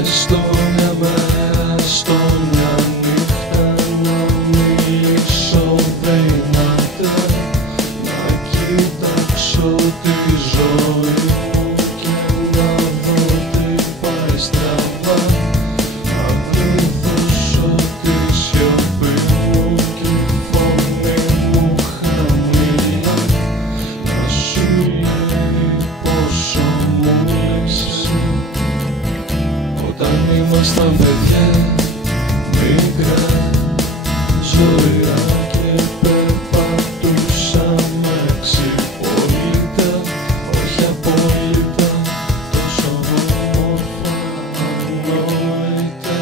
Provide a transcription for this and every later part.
Έστω μια μέρα, έστω μια νύχτα να μιλήσω δυνατά, να κοιτάξω τη ζωή μου και να δω τι πάει στραβά, να γλυθώσω τη σιωπή μου και η φωνή μου χαμηλά να σου λέει πόσο μου λείψες. Όταν ήμασταν παιδιά μικρά, ζωηρά και περπατούσαμε ξυπόλυτα, όχι απόλυτα, τόσο όμορφα ανόητα.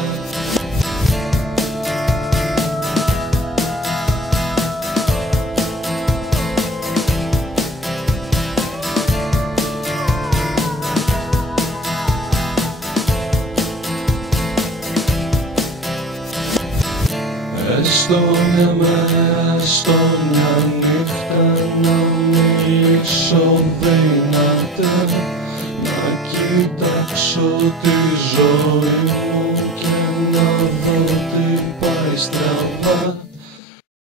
Έστω μια μέρα, έστω μια νύχτα να μιλήσω δυνατά, να κοιτάξω τη